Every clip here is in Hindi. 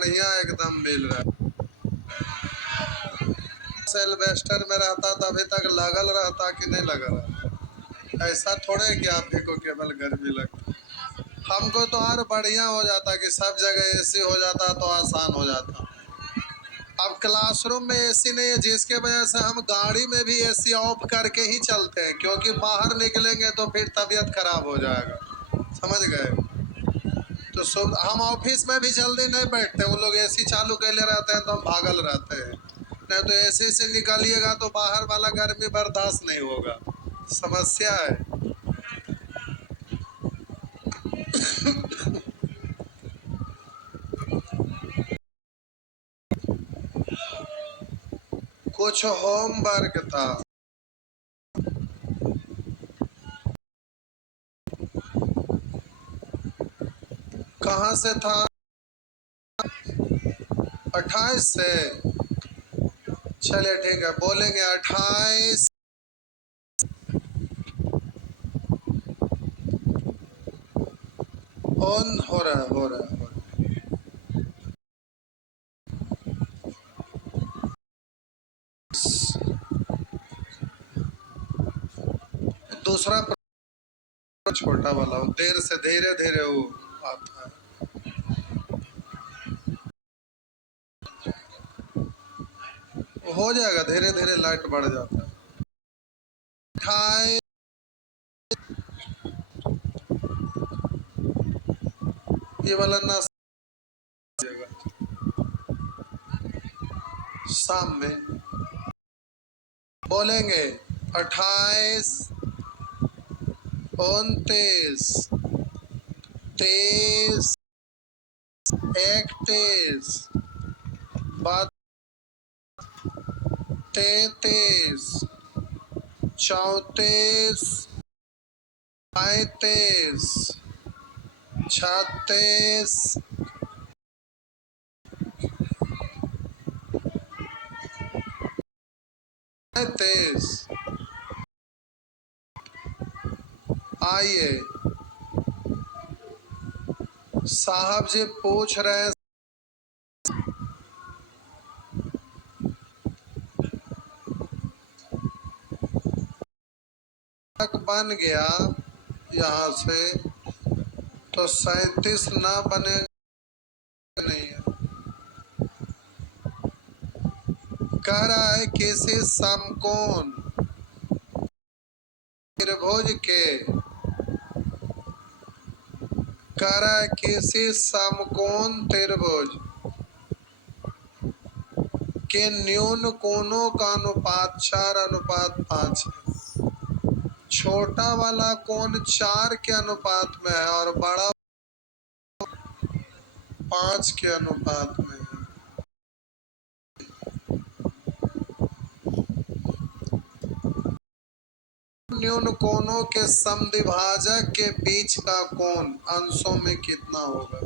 बढ़िया एकदम मिल रहा है। एल्वेस्टर में रहता तो अभी तक लगल रहता कि नहीं लगा रहा। ऐसा थोड़े कि आप ही को केवल गर्मी लगती। हमको तो और बढ़िया हो जाता कि सब जगह एसी हो जाता तो आसान हो जाता। अब क्लासरूम में एसी नहीं है, जिसके वजह से हम गाड़ी में भी एसी ऑफ करके ही चलते हैं, क्योंकि बाहर निकलेंगे तो फिर तबीयत खराब हो जाएगा। समझ गए? तो हम ऑफिस में भी जल्दी नहीं बैठते, वो लोग एसी चालू कर ले रहते हैं तो हम भागल रहते हैं। नहीं तो एसी से निकालिएगा तो बाहर वाला गर्मी बर्दाश्त नहीं होगा। समस्या है। कुछ होमवर्क था। कहाँ से था? 28 से। चलिए ठीक है, बोलेंगे 28। ऑन हो रहा है, हो रहा है, हो रहा है। दूसरा छोटा वाला वो देर से धीरे धीरे वो आता है। वो हो जाएगा, धीरे धीरे लाइट बढ़ जाता है। ढाई ये वाला ना शाम में बोलेंगे 28, 29, 30, 31, 33, 34, 35, 36, 37। आइए साहब जी पूछ रहे हैं, तक बन गया यहाँ से तो 37 ना बने नहीं है। कह रहा है किसी समकोण त्रिभुज के, कह रहा है किसी समकोण त्रिभुज के न्यून कोणों का अनुपात 4:5 है। छोटा वाला कोण 4 के अनुपात में है और बड़ा 5 के अनुपात में है। न्यून कोणों के समद्विभाजक के बीच का कोण अंशों में कितना होगा?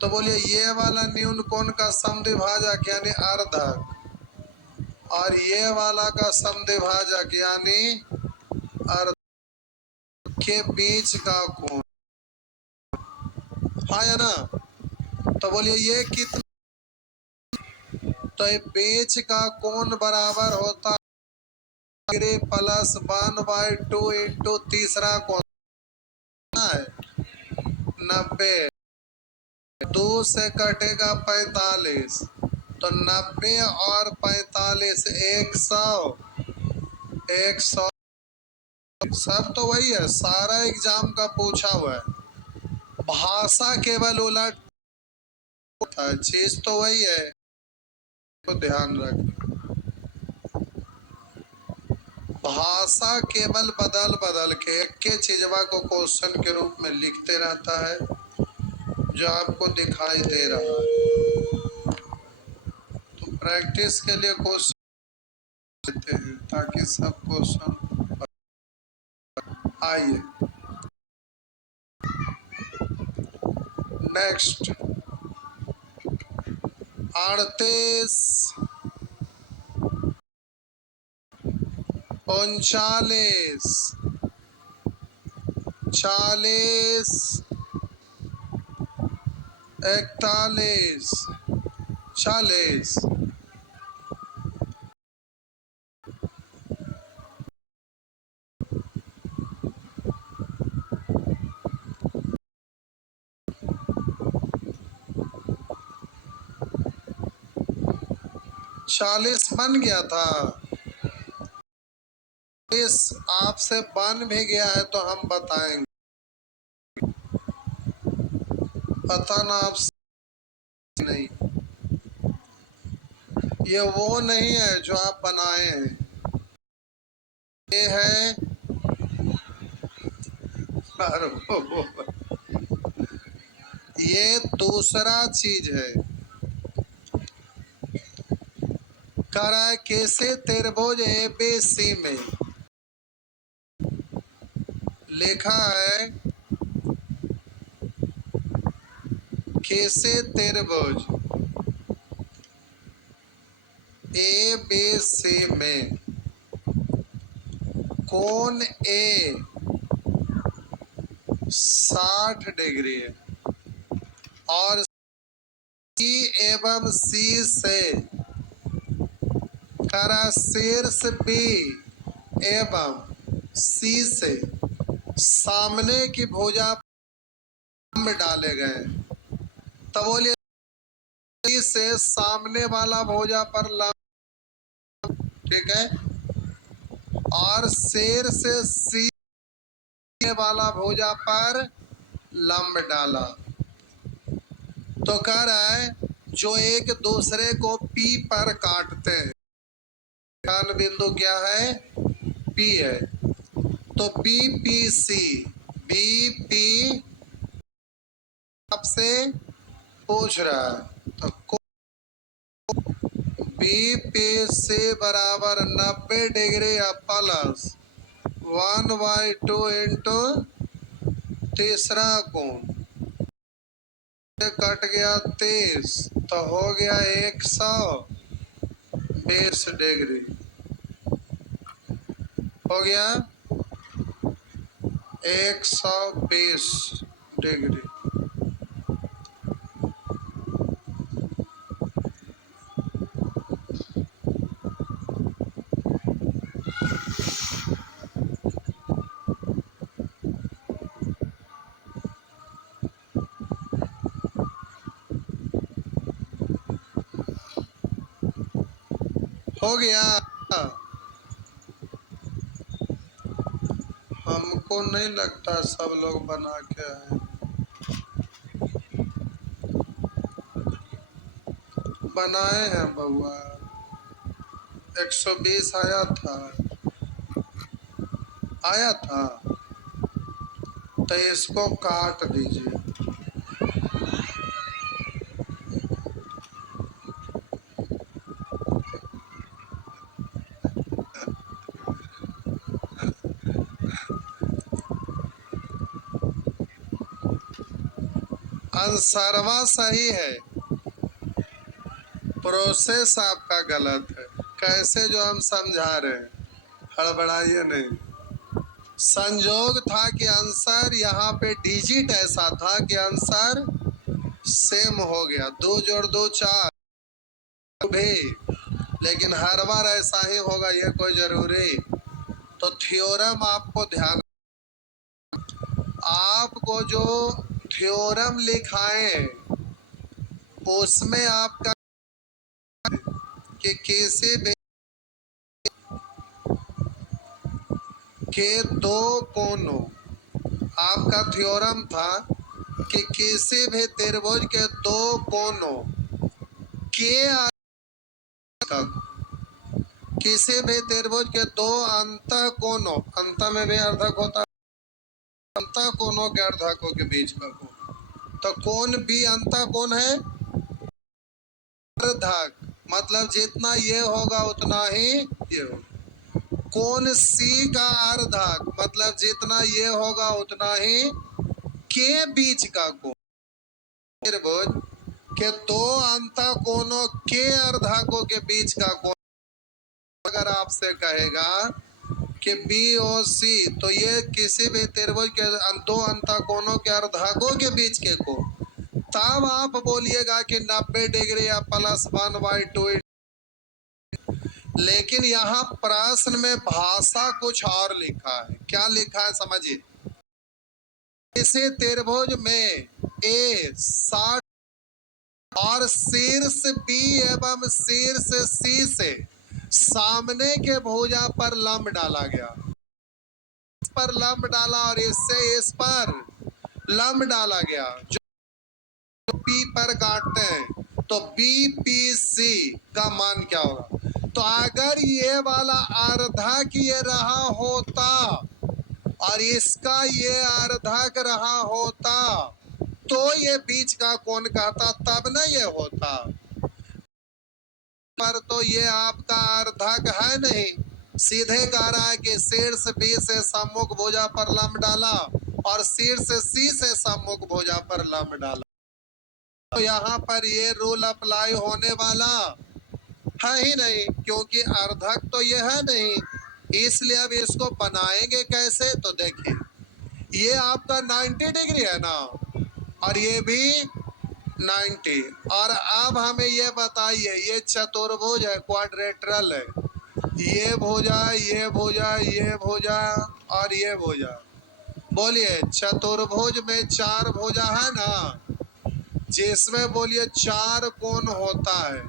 तो बोलिए ये वाला न्यून कोण का समद्विभाजक यानी अर्धक, और ये वाला का समद्विभाजक यानी अर्ध के बीच का कोण। हाँ या ना? तो बोलिए ये कितना? तो ये बीच का कोण बराबर होता है +1/2 इंटू तीसरा कोण है 90। 2 से कटेगा 45, तो 90 और 45 100। 100 सब तो वही है, सारा एग्जाम का पूछा हुआ है। भाषा केवल उलट है, चीज तो वही है, तो ध्यान रख। भाषा केवल बदल बदल के एक के चीजवा को क्वेश्चन के रूप में लिखते रहता है जो आपको दिखाई दे रहा है। तो प्रैक्टिस के लिए क्वेश्चन देते हैं ताकि सब क्वेश्चन। आइए नेक्स्ट 38, 39, 40, 41, 40, 40 बन गया था। इस आपसे बन भी गया है तो हम बताएंगे। पता ना आप नहीं, ये वो नहीं है जो आप बनाए हैं, ये है ये दूसरा चीज है। कह रहा है कैसे त्रिभुज एबीसी में लिखा है, कैसे त्रिभुज एबीसी में कोण ए 60 डिग्री है और सी एवं सी से करा शीर्ष बी एवं सी से सामने की भुजा में डाले गए। तो बोलिए सी से सामने वाला भुजा पर लंब, ठीक है, और शेर से सी वाला भुजा पर लंब डाला। तो कह रहा है जो एक दूसरे को पी पर काटते हैं, ध्यान बिंदु क्या है, पी है। तो B P C, B P आपसे पूछ रहा है तो बी पी सी बराबर 90 डिग्री प्लस 1/2 इंटू तीसरा कोण, कट गया 30 तो हो गया 120 डिग्री, हो गया 120 डिग्री। हो गया। हमको नहीं लगता सब लोग बना के आए, बनाए हैं बउआ। 120 आया था, आया था तो इसको काट दीजिए। आंसरवा सही है, प्रोसेस आपका गलत है। कैसे जो हम समझा रहे हैं, हड़बड़ाइए नहीं। संजोग था कि आंसर यहाँ पे डिजिट ऐसा था कि आंसर सेम हो गया, 2 जोड़ 2 4 भी, लेकिन हर बार ऐसा ही होगा ये कोई जरूरी। तो थ्योरम आपको ध्यान, आपको जो थ्योरम लिखाए उसमें आपका कि किसी भी के दो कोनों, आपका थ्योरम था कि किसी भी त्रिभुज के दो कोनों के किसी भी त्रिभुज के दो अंतः कोनों, अंत में भी अर्धक होता है, अंतः कोनों के अर्धकों के बीच का कोण, तो कोण बी अंतः कोण है, अर्धक मतलब जितना ये होगा उतना ही ये होगा। कोण सी का अर्धक मतलब जितना ये होगा उतना ही के बीच का कोण। त्रिभुज के दो अंतः कोनों के अर्धकों के बीच का कोण अगर आपसे कहेगा कि बी ओ सी, तो ये किसी भी त्रिभुज के दो अंतः कोनों के अर्धकों के बीच के कोण, तब आप बोलिएगा कि 90 डिग्री या +1/2। लेकिन यहाँ प्रश्न में भाषा कुछ और लिखा है। क्या लिखा है समझिए। इसे त्रिभुज में ए 60 और शीर्ष बी एवं शीर्ष सी से सामने के भुजा पर लंब डाला गया। इस पर लंब डाला और इससे इस पर लंब डाला गया जो पी पर काटते हैं, तो बी पी सी का मान क्या होगा। तो अगर ये वाला अर्धक ये रहा होता और इसका ये अर्धक रहा होता तो ये बीच का कोण कहता, तब न ये होता। पर तो ये आपका अर्धक है नहीं, सीधे कह रहा है कि शीर्ष बी से सम्मुख भुजा पर लंब डाला और शीर्ष सी से सम्मुख भुजा पर लंब डाला। तो यहाँ पर ये रूल अप्लाई होने वाला है ही नहीं, क्योंकि अर्धक तो ये है नहीं। इसलिए अब इसको बनाएंगे कैसे, तो देखिए ये आपका 90 डिग्री है ना, और ये भी 90। और अब हमें ये बताइए, ये चतुर्भुज है, क्वाड्रेट्रल है। ये भुजा, ये भुजा, ये भुजा और ये भुजा। बोलिए चतुर्भुज में 4 भुजा है ना, जिसमें बोलिए 4 कोण होता है।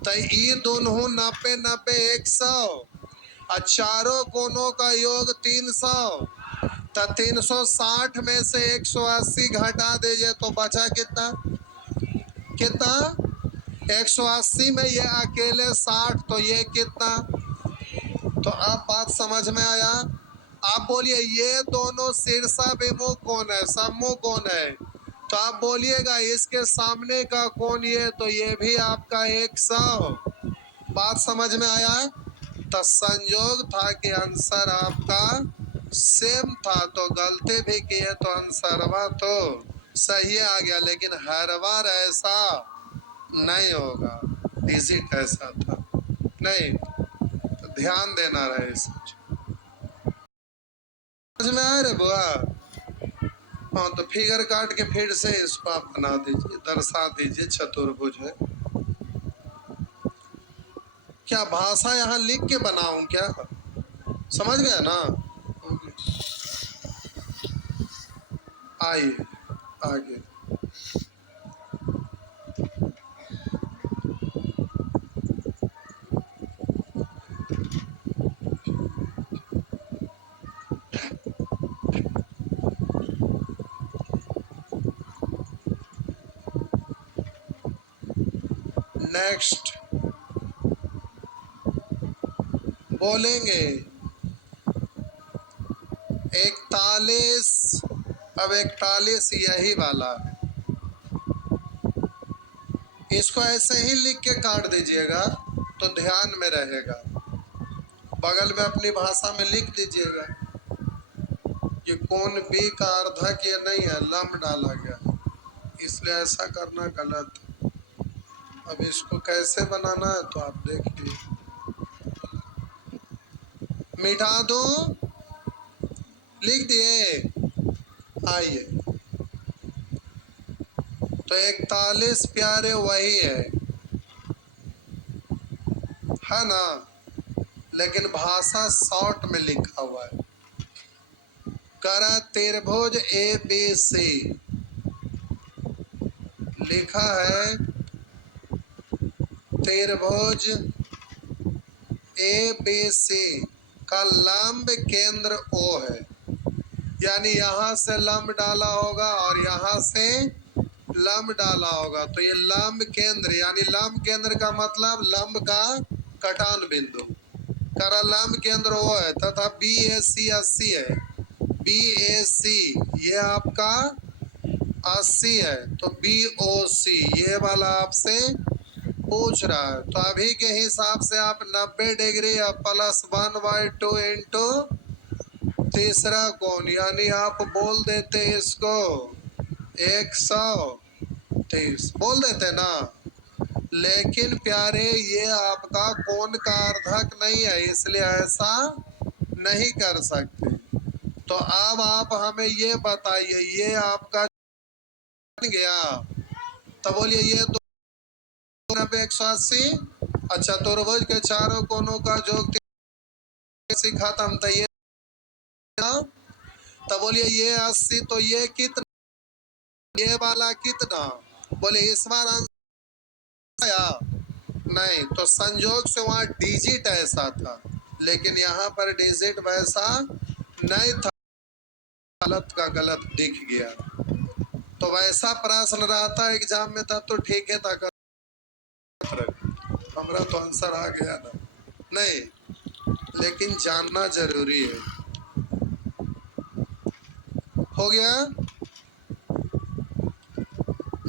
तो ये दोनों 90 90 100 और चारों कोणों का योग 300। तो 360 में से 180 घटा दीजिए तो बचा कितना कितना 180 में ये अकेले 60, तो ये कितना। तो अब बात समझ में आया। आप बोलिए ये दोनों शीर्षाभिमुख कोण है, सम्मुख कोण है, तो आप बोलिएगा इसके सामने का कोण ये, तो ये भी आपका 100। बात समझ में आया। तो संयोग था कि आंसर आपका सेम था, तो गलती भी किए तो आंसरवा तो सही आ गया, लेकिन हर बार ऐसा नहीं होगा। डिजिट ऐसा था नहीं, तो ध्यान देना रहे। समझ में आया रे बुआ। हाँ, तो फिगर काट के फिर से इसको आप बना दीजिए, दर्शा दीजिए चतुर्भुज है। क्या भाषा यहाँ लिख के बनाऊं क्या, समझ गए ना। आइए आगे। नेक्स्ट बोलेंगे 41। अब 41 यही वाला है, इसको ऐसे ही लिख के काट दीजिएगा तो ध्यान में रहेगा। बगल में अपनी भाषा में लिख दीजिएगा कि कोण बी का अर्धक ये नहीं है, लंब डाला गया, इसलिए ऐसा करना गलत है। अब इसको कैसे बनाना है तो आप देखिए। मिटा दूं, लिख दिए। आइए, तो 41 प्यारे वही है ना, लेकिन भाषा शॉर्ट में लिखा हुआ है। करा त्रिभुज ए बी सी लिखा है, त्रिभुज ए बी सी का लंब केंद्र O है, यानी यहाँ से लंब डाला होगा और यहाँ से लंब डाला होगा, तो ये लंब केंद्र, यानी लंब केंद्र का मतलब लंब का कटान बिंदु। करा लंब केंद्र O है तथा BAC 80 है। BAC ये आपका 80 है, तो BOC ये वाला आपसे पूछ रहा है। तो अभी के हिसाब से आप 90 डिग्री या +1/2 इंटू तीसरा कोण, यानी आप बोल देते इसको 130 बोल देते ना। लेकिन प्यारे ये आपका कोण का अर्धक नहीं है, इसलिए ऐसा नहीं कर सकते। तो अब आप हमें ये बताइए, ये आपका गया। तो बोलिए ये 180। अच्छा, चतुर्भुज के चारों कोनों का योग 80 खत्म। तो ये, तो बोलिए ये 80, तो ये कितना, ये वाला कितना? बोले इस बार आंसर आया नहीं, तो संयोग से वहां डिजिट ऐसा था, लेकिन यहाँ पर डिजिट वैसा नहीं था, गलत का गलत दिख गया। तो वैसा प्रश्न रहता एग्जाम में तब तो ठीक है था, हमारा तो आंसर आ गया ना, नहीं, लेकिन जानना जरूरी है। हो गया।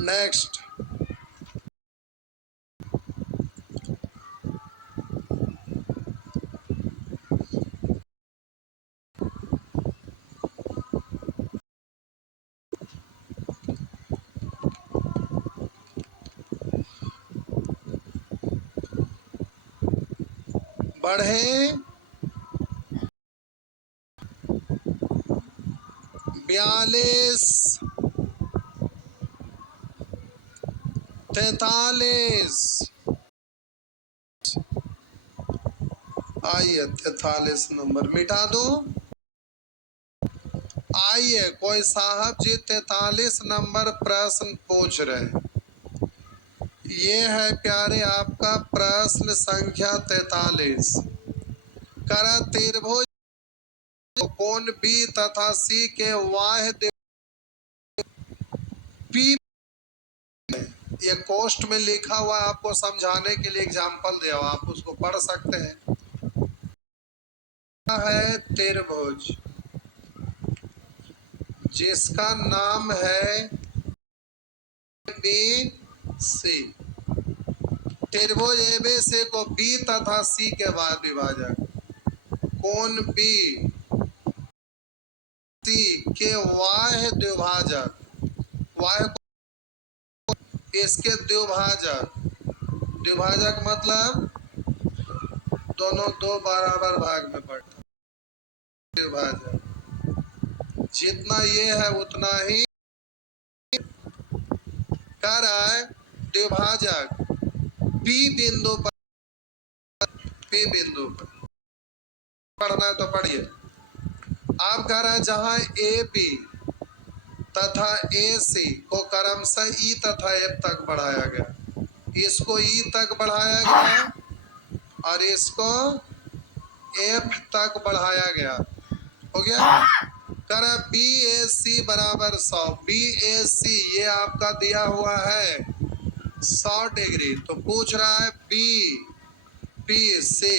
नेक्स्ट, बढ़े 42, 43। आइए 43 नंबर मिटा दो। आइए कोई साहब जी 43 नंबर प्रश्न पूछ रहे हैं। ये है प्यारे आपका प्रश्न संख्या 43। करा त्रिभुज कोण बी तथा सी के वाह्य पी, ये कोष्ट में लिखा हुआ है, आपको समझाने के लिए एग्जाम्पल दिया हुआ, आप उसको पढ़ सकते हैं। है त्रिभुज जिसका नाम है बी सी। त्रिभुज ए बी सी को बी तथा सी के बाद विभाजक कोण बी सी के वाह्य द्विभाजक, वाह्य इसके द्विभाजक, द्विभाजक मतलब दोनों दो बराबर भाग में बढ़ता, द्विभाजक जितना ये है उतना ही कर है। द्विभाजक पी बिंदु पर, पी बिंदु पर पढ़ना है तो पढ़िए। आप कह रहे हैं जहां ए बी तथा ए सी को क्रमशः ई तथा एफ तक बढ़ाया गया, इसको ई तक बढ़ाया गया और इसको एफ तक बढ़ाया गया, हो गया। कर बी ए सी बराबर 100, बी ए सी ये आपका दिया हुआ है 100 डिग्री, तो पूछ रहा है बी पी सी,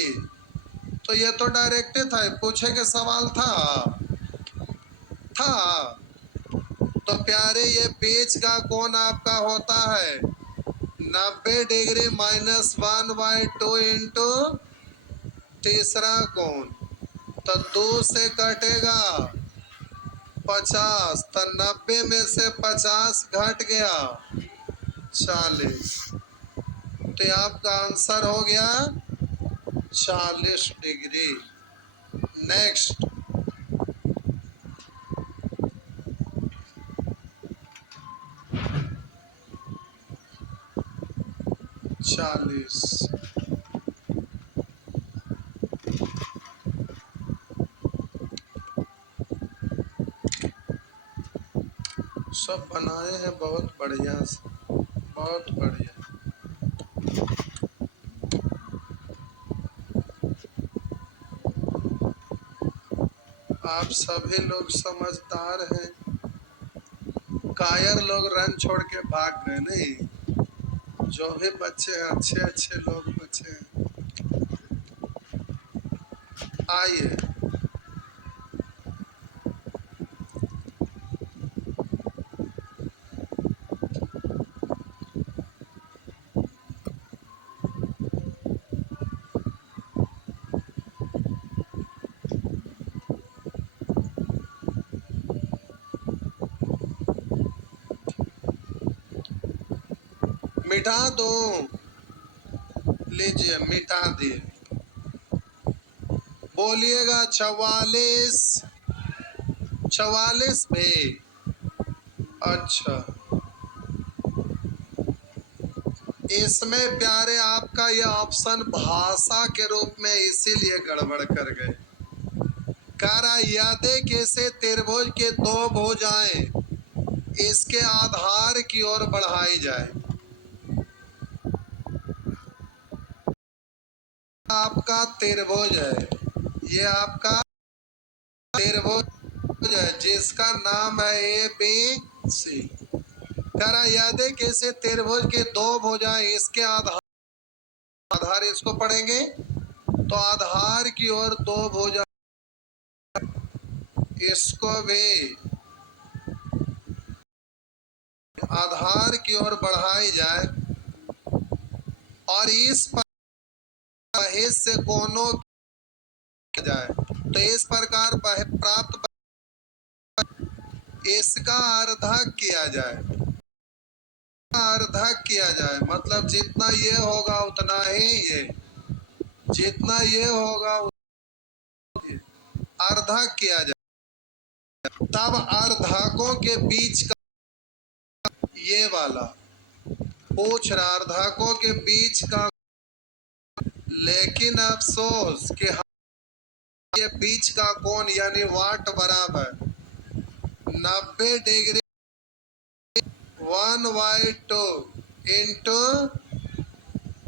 तो ये तो डायरेक्ट था, पूछे के सवाल था। तो प्यारे ये बीच का कोण आपका होता है 90 डिग्री -1/2 इंटू तीसरा कोण, तो 2 से कटेगा 50, तो 90 में से 50 घट गया 40, तो आपका आंसर हो गया 40 डिग्री। नेक्स्ट, 40 सब बनाए हैं बहुत बढ़िया से, बहुत बढ़िया। आप सभी लोग समझदार हैं, कायर लोग रन छोड़ के भाग गए नहीं, जो भी बच्चे हैं अच्छे अच्छे लोग बच्चे हैं। आइए मिटा दो, लीजिए मिटा दिए। बोलिएगा 44, 44 भी। अच्छा, इसमें प्यारे आपका यह ऑप्शन भाषा के रूप में इसीलिए गड़बड़ कर गए। कह रहा यदि कैसे त्रिभुज के दो भुजाएं इसके आधार की ओर बढ़ाई जाए। आपका त्रिभुज है, ये आपका त्रिभुज है जिसका नाम है ए बी सी। कह रहा यदि कैसे त्रिभुज के दो भुजाएं इसके आधार इसको पढ़ेंगे तो आधार की ओर दो भुजा इसको भी आधार की ओर बढ़ाई जाए और इस पर से कोनों जाए तो इस प्रकार प्राप्त इसका अर्धक किया जाए। अर्धक किया जाए मतलब जितना ये होगा उतना ही ये, जितना ये होगा अर्धक किया जाए। तब अर्धकों के बीच का ये वाला पूछ रहा अर्धकों के बीच का, लेकिन अफसोस कि ये बीच का कोण यानी वाट बराबर 90 डिग्री 1/2 इंटू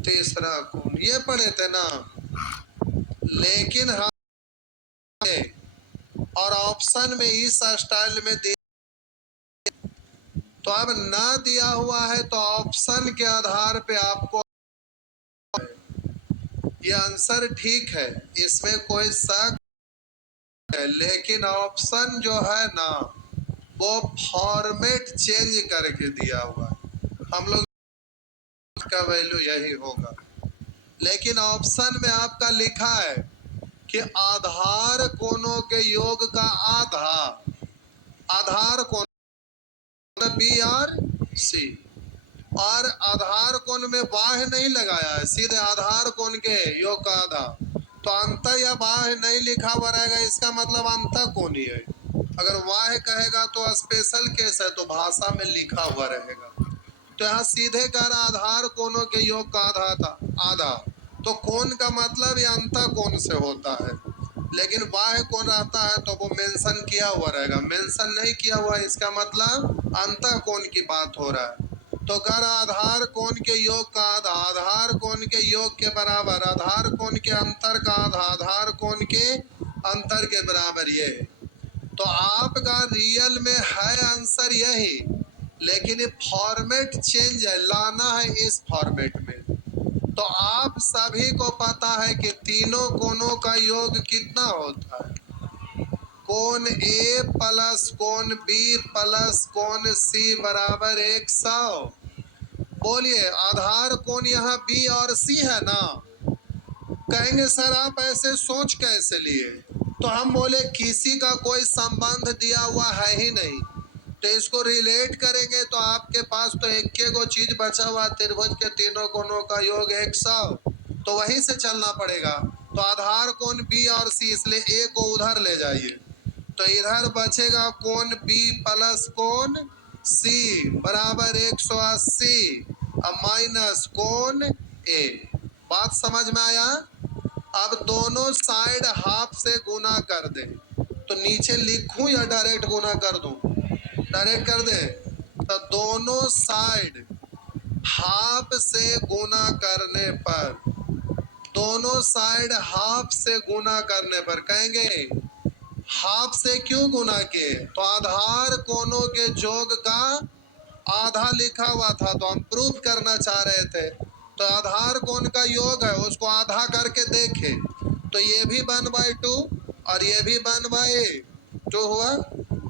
तीसरा कोण ये पढ़े थे ना। लेकिन हम और ऑप्शन में इस स्टाइल में दिया तो अब ना दिया हुआ है तो ऑप्शन के आधार पे आपको ये आंसर ठीक है, इसमें कोई शक है। लेकिन ऑप्शन जो है ना वो फॉर्मेट चेंज करके दिया हुआ है, हम लोग का वैल्यू यही होगा। लेकिन ऑप्शन में आपका लिखा है कि आधार कोणों के योग का आधा, आधार कोण बी और सी, और आधार कोण में बाह्य नहीं लगाया है, सीधे आधार कोण के योग का आधा। तो अंत या बाह्य नहीं लिखा हुआ रहेगा, इसका मतलब अंत कोण ही है। अगर वाह्य कहेगा तो स्पेशल केस है, तो भाषा में लिखा हुआ रहेगा। तो यहाँ सीधे कह रहा आधार कोणों के योग का आधा था, आधा, तो कोण का मतलब ये अंत कोण से होता है। लेकिन बाह्य कोण रहता है तो वो मेंशन किया हुआ रहेगा, मेंशन नहीं किया हुआ इसका मतलब अंत कोण की बात हो रहा है। तो कर आधार कोण के योग का आधा, आधार कोण के योग के बराबर आधार कोण के अंतर का आधा, आधार कोण के अंतर के बराबर ये। तो आपका रियल में है आंसर यही, लेकिन ये फॉर्मेट चेंज है, लाना है इस फॉर्मेट में। तो आप सभी को पता है कि तीनों कोणों का योग कितना होता है, कोण ए प्लस कोण बी प्लस कोण सी बराबर 100। बोलिए आधार कोण यहाँ बी और सी है ना। कहेंगे सर आप ऐसे सोच कैसे लिए, तो हम बोले किसी का कोई संबंध दिया हुआ है ही नहीं, तो इसको रिलेट करेंगे तो आपके पास तो एक गो चीज बचा हुआ, त्रिभुज के तीनों कोणों का योग 100, तो वहीं से चलना पड़ेगा। तो आधार कोण बी और सी, इसलिए ए को उधर ले जाइए, तो इधर बचेगा कोण बी प्लस कोण सी बराबर 180 माइनस कोण ए। बात समझ में आया। अब दोनों साइड हाफ से गुना कर दे, तो नीचे लिखूं या डायरेक्ट गुना कर दूं, डायरेक्ट कर दे। तो दोनों साइड हाफ से गुना करने पर, दोनों साइड हाफ से गुना करने पर, कहेंगे हाफ से क्यों गुना किए, तो आधार कोणों के योग का आधा लिखा हुआ था तो हम प्रूफ करना चाह रहे थे। तो आधार कोण का योग है उसको आधा करके देखे तो ये भी 1/2 और ये भी 1/2 हुआ।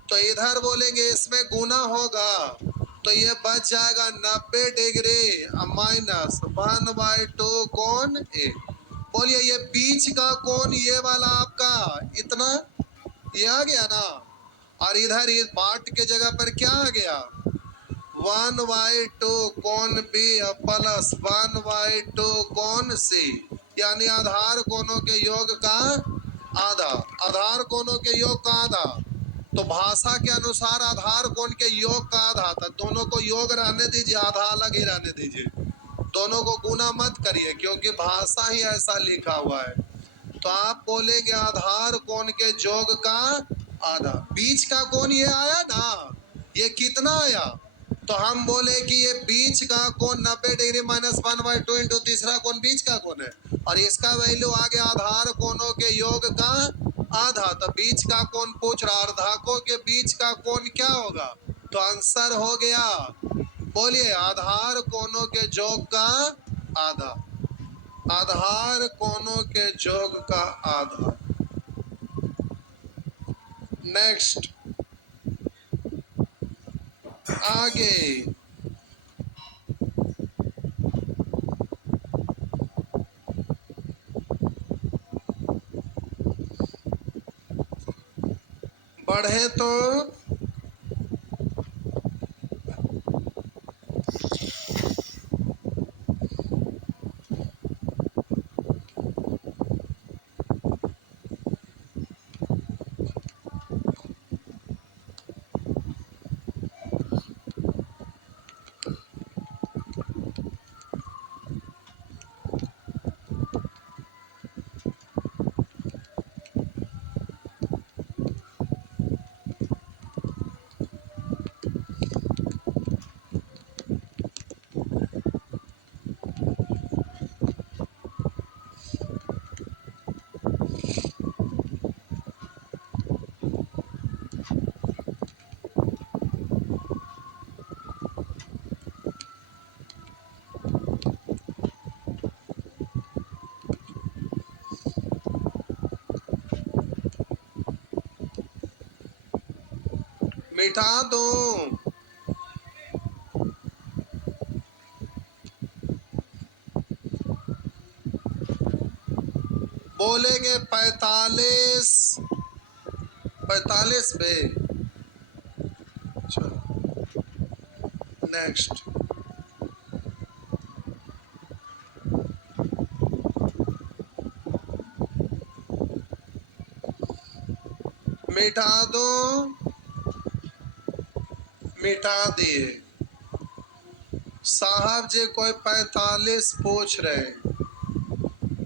तो इधर बोलेंगे इसमें गुना होगा तो ये बच जाएगा 90 डिग्री माइनस 1/2 कोण ए। बोलिए ये बीच का कोण ये वाला आपका इतना ये आ गया ना, और इधर इस बाट के जगह पर क्या आ गया 1/2 कोण बी प्लस 1/2 कोण सी, यानी आधार कोणों के योग का आधा, आधार कोणों के योग का आधा। तो भाषा के अनुसार आधार कोण के योग का आधा था, दोनों को योग रहने दीजिए, आधा अलग ही रहने दीजिए, दोनों को गुना मत करिए, क्योंकि भाषा ही ऐसा लिखा हुआ है। तो आप बोलेंगे आधार कोण के योग का आधा। बीच का कोण ये आया ना, ये कितना आया? तो हम बोले कि ये बीच का कोण 90 डिग्री माइनस 1/2 इंटू तीसरा कोण बीच का कोण है, और इसका वैल्यू आ गया आधार कोणों के योग का आधा। तो बीच का कोण पूछ रहा, अर्धाकों के बीच का कोण क्या होगा? तो आंसर हो गया, बोलिए आधार कोणों के योग का आधा। आधार कोणों के योग का आधा। नेक्स्ट, आगे बढ़े तो मिटा दो। बोलेंगे 45, 45 बे। चलो नेक्स्ट, मिटा दो, मिटा दिए। साहब जी कोई 45 पूछ रहे,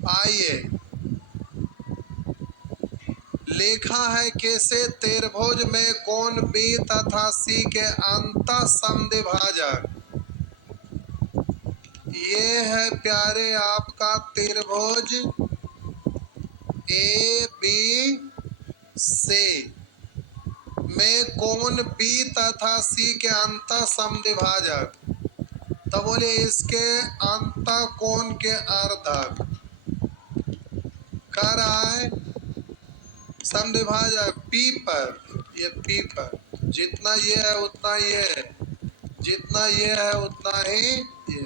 आइए। लिखा है कैसे त्रिभुज में कोण बी तथा सी के अंत समद्विभाजक। ये है प्यारे आपका त्रिभुज ए बी सी में कोण बी तथा सी के अंत समद्विभाजक। तो बोले इसके अंत कोण के अर्धक कर आए समद्विभाजक पी पर। ये पी पर जितना ये है उतना ये है, जितना ये है उतना ही ये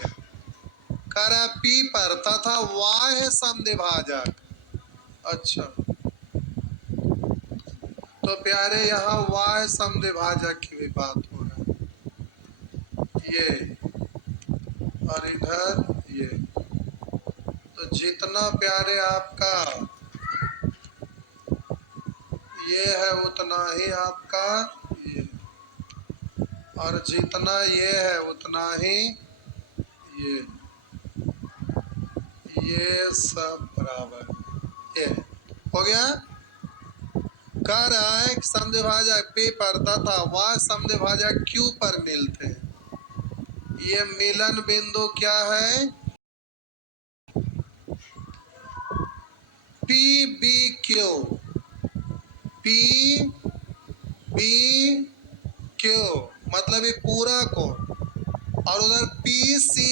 कर पी पर, तथा वाह समद्विभाजक। अच्छा, तो प्यारे यहाँ वाह समद्विभाजक की भी बात हो रहा है, ये और इधर ये। तो जितना प्यारे आपका ये है उतना ही आपका ये, और जितना ये है उतना ही ये सब बराबर। ये हो गया। कर है समद्विभाजक पी पर तथा वह समद्विभाजक क्यू पर मिलते हैं। ये मिलन बिंदु क्या है? P B Q, P B Q मतलब ये पूरा कोण, और उधर पी सी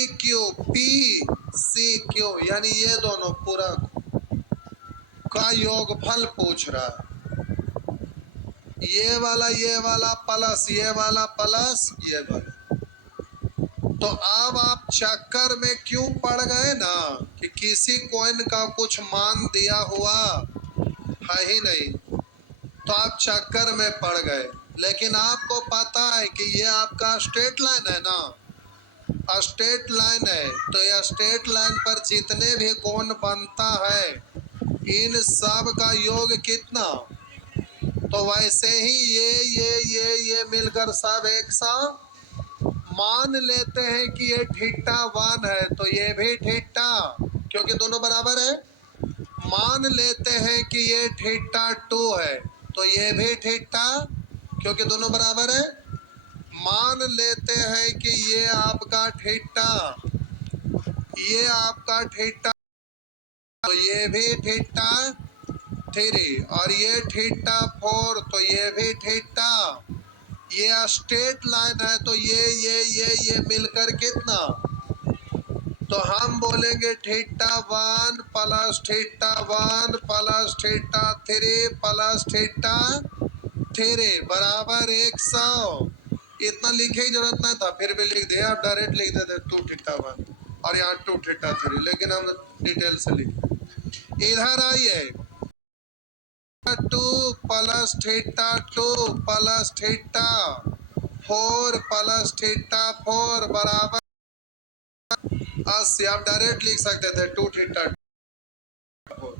क्यू यानी ये दोनों पूरा का योगफल पूछ रहा है। ये वाला प्लस ये वाला प्लस ये वाला। तो अब आप चक्कर में क्यों पड़ गए ना कि किसी कॉइन का कुछ मान दिया हुआ है ही नहीं, तो आप चक्कर में पड़ गए। लेकिन आपको पता है कि ये आपका स्ट्रेट लाइन है ना, स्ट्रेट लाइन है, तो यह स्ट्रेट लाइन पर जितने भी कोण बनता है इन सब का योग कितना? तो वैसे ही ये मिलकर सब एक सा मान लेते हैं कि ये थीटा 1 है तो ये भी थीटा, क्योंकि दोनों बराबर है। मान लेते हैं कि ये थीटा 2 है तो ये भी थीटा, क्योंकि दोनों बराबर है। मान लेते हैं कि ये आपका थीटा, ये आपका थीटा, तो ये भी थीटा 3, और ये थीटा 4 तो ये भी थीटा। ये स्ट्रेट लाइन है तो ये मिलकर कितना, तो हम बोलेंगे theta 1 plus theta 1 plus theta 3 plus theta 3 बराबर 100। इतना लिखे की जरूरत नहीं था, फिर भी लिख दिया। आप डायरेक्ट लिख देते 2 थीटा 1 और यहाँ 2 थीटा 3, लेकिन हम डिटेल से लिखे। इधर आइए, 2 plus theta 2 plus theta 4 plus theta 4 बराबर 80। आप डायरेक्ट लिख सकते थे 2 थीटा 4।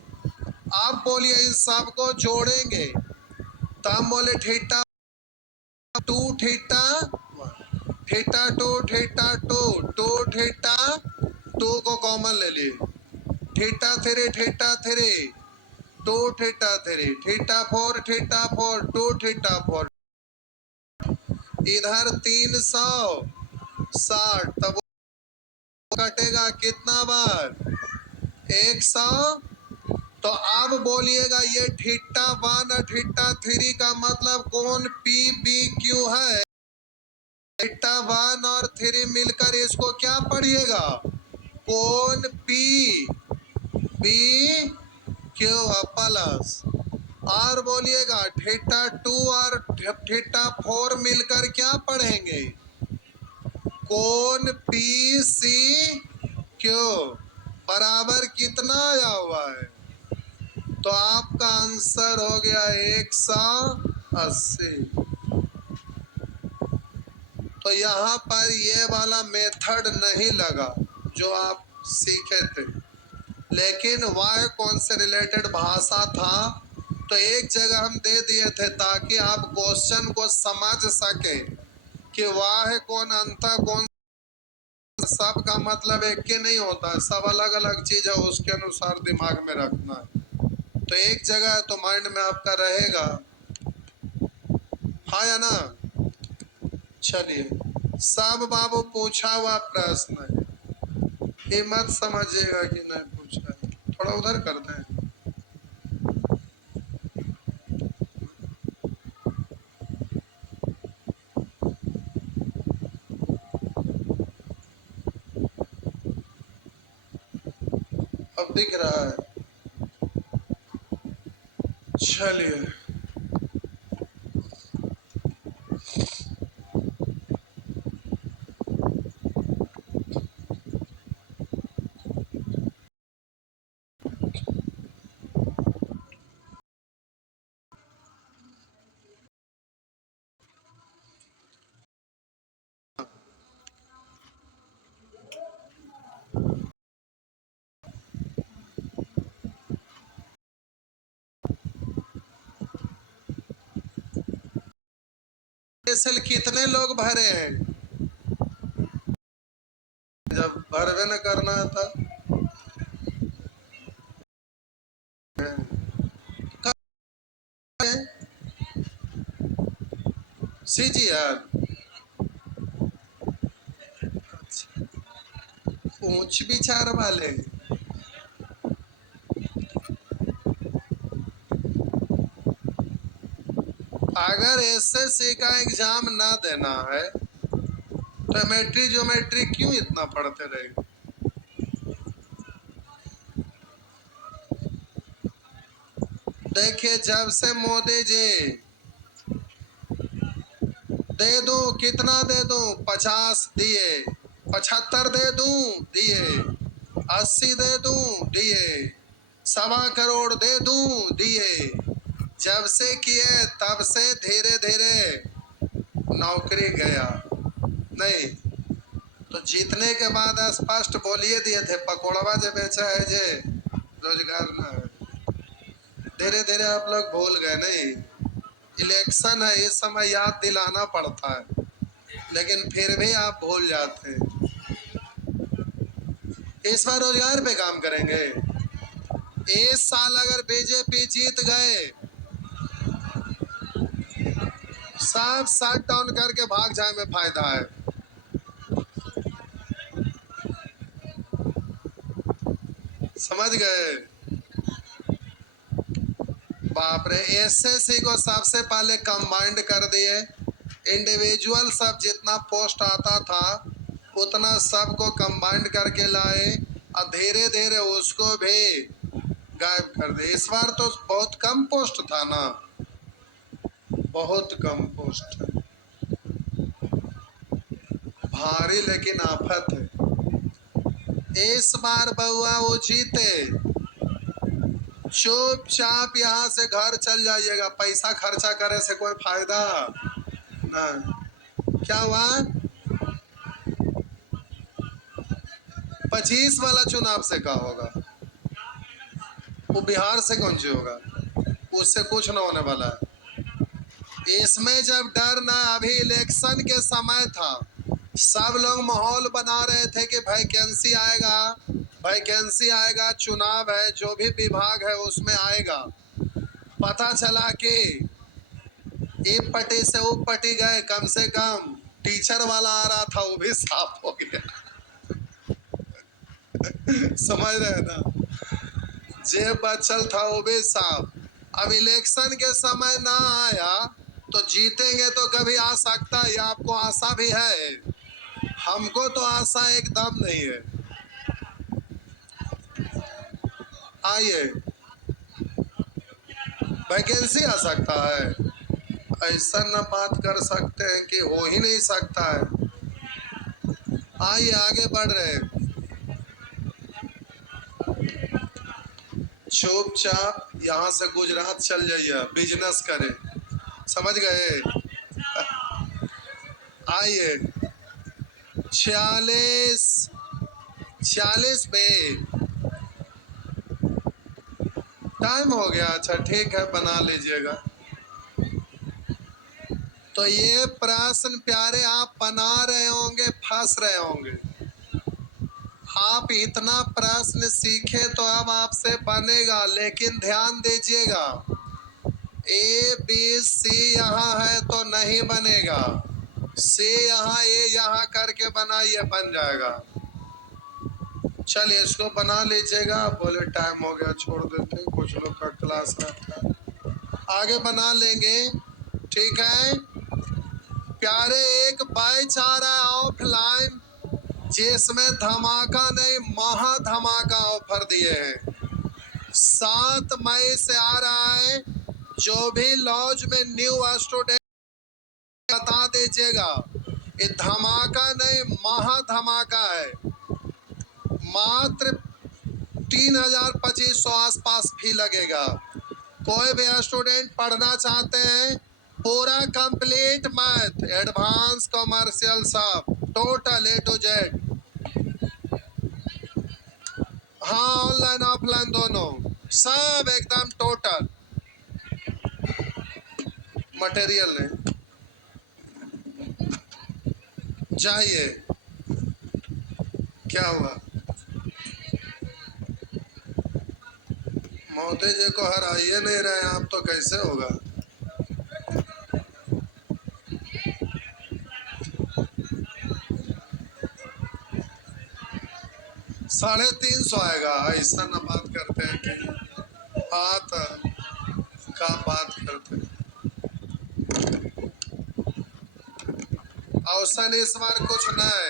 आप बोलिए इन सबको जोड़ेंगे तो हम बोले थीटा 2 थीटा 2 थीटा 2 2 थीटा 2 को कॉमन ले लिए, थीटा 3 2 थीटा 3 थीटा 4 2 थीटा 4, इधर 360, तब कटेगा कितना बार, 100। तो अब बोलिएगा ये थीटा 1 और थीटा 3 का मतलब कौन पी बी क्यू है। थीटा 1 और 3 मिलकर इसको क्या पढ़िएगा, कौन पी बी क्यू प्लस। और बोलिएगा थीटा 2 और थीटा 4 मिलकर क्या पढ़ेंगे, कौन पी सी क्यू बराबर कितना आया हुआ है, तो आपका आंसर हो गया 180। तो यहाँ पर ये वाला मेथड नहीं लगा जो आप सीखे थे, लेकिन y कौन से रिलेटेड भाषा था तो एक जगह हम दे दिए थे ताकि आप क्वेश्चन को समझ सके कि y कौन अंत कौन, सब का मतलब एक ही नहीं होता, सब अलग अलग चीज है, उसके अनुसार दिमाग में रखना है। तो एक जगह तो माइंड में आपका रहेगा, हाँ या ना। चलिए, सब बाबू पूछा हुआ प्रश्न है, ये मत समझिएगा कि नहीं पूछा है, थोड़ा उधर करते हैं। अब दिख रहा है, चलिए। सेल कितने लोग भरे हैं, जब भरवे न करना था सीजी यार, ऊंच विचार वाले। अगर एसएससी का एग्जाम ना देना है तो मेट्री ज्योमेट्री क्यों इतना पढ़ते रहेंगे। देखिए, जब से मोदी जी दे दूं, कितना दे दूं, 50 दिए, 75 दे दूं दिए, 80 दे दूं दिए, 1.25 करोड़ दे दूं दिए। जब से किए तब से धीरे धीरे नौकरी गया नहीं। तो जीतने के बाद स्पष्ट बोलिए दिए थे, पकौड़वा जो बेचा है जे रोजगार ना है। धीरे धीरे आप लोग भूल गए नहीं, इलेक्शन है, इस समय याद दिलाना पड़ता है। लेकिन फिर भी आप भूल जाते हैं। इस बार रोजगार पे काम करेंगे। इस साल अगर बीजेपी जीत गए, सब शट डाउन करके भाग जाए में फायदा है। समझ गए? बाप रे, एसएससी को सबसे पहले कंबाइंड कर दिए। इंडिविजुअल सब जितना पोस्ट आता था उतना सबको कंबाइंड करके लाए और धीरे धीरे उसको भी गायब कर दिए। इस बार तो बहुत कम पोस्ट था ना, बहुत कम पोस्ट है। भारी लेकिन आफत है। इस बार बउआ वो जीते, चुपचाप यहाँ से घर चल जाइएगा, पैसा खर्चा करे से कोई फायदा ना। क्या हुआ? 25 वाला चुनाव से क्या होगा? वो बिहार से कौन सी होगा? उससे कुछ ना होने वाला है। इसमें जब डर ना, अभी इलेक्शन के समय था, सब लोग माहौल बना रहे थे कि वैकेंसी आएगा, वैकेंसी आएगा, चुनाव है, जो भी विभाग है उसमें आएगा। पता चला कि एक पट्टी से उप पट्टी गए, कम से कम टीचर वाला आ रहा था वो भी साफ हो गया। समझ रहे ना? जेब बचल था वो भी साफ। अब इलेक्शन के समय ना आया तो जीतेंगे तो कभी आ सकता है, आपको आशा भी है, हमको तो आशा एकदम नहीं है। आइए, वैकेंसी आ सकता है, ऐसा न बात कर सकते हैं कि हो ही नहीं सकता है। आइए आगे बढ़ रहे, चुपचाप यहाँ से गुजरात चल जाइए, बिजनेस करे। समझ गए? आइए, 46 46 पे टाइम हो गया। अच्छा ठीक है, बना लीजिएगा। तो ये प्रश्न प्यारे आप बना रहे होंगे, फंस रहे होंगे। आप इतना प्रश्न सीखे तो अब आपसे बनेगा, लेकिन ध्यान दीजिएगा, ए बी सी यहाँ है तो नहीं बनेगा, सी यहाँ, ए यहाँ करके बनाइए, बन जाएगा। चलिए इसको बना लीजिएगा। बोले टाइम हो गया, छोड़ देते, कुछ लोग का क्लास रहता है, आगे बना लेंगे। ठीक है प्यारे, एक बैच आ रहा है ऑफलाइन, जिसमें धमाका नहीं महा धमाका ऑफर दिए हैं। 7 मई से आ रहा है। जो भी लॉज में न्यू स्टूडेंट बता दीजिएगा, ये धमाका नहीं महा धमाका है। मात्र 3,000-2,500 आसपास फी लगेगा। कोई भी स्टूडेंट पढ़ना चाहते हैं, पूरा कंप्लीट मैथ, एडवांस, कॉमर्शियल, सब टोटल ए टू जेड। हाँ, ऑनलाइन ऑफलाइन दोनों, सब एकदम टोटल मटेरियल ने। जाइए, क्या हुआ? मोदी जी को हराइए नहीं रहे आप तो कैसे होगा? ₹350 आएगा। ऐसा ना बात करते हैं कि हाथ का बात करते हैं। औसन इस बार कुछ न है।